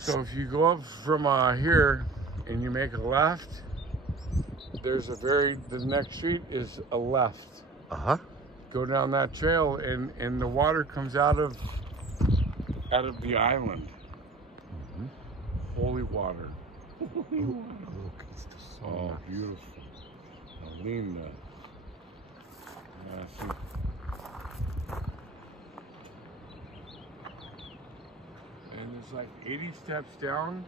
So if you go up from here and you make a left, there's the next street is a left. Uh-huh. Go down that trail and the water comes out of the island. Holy water. Look, it's so nice. Beautiful. Linda. Yeah, see. And there's like 80 steps down.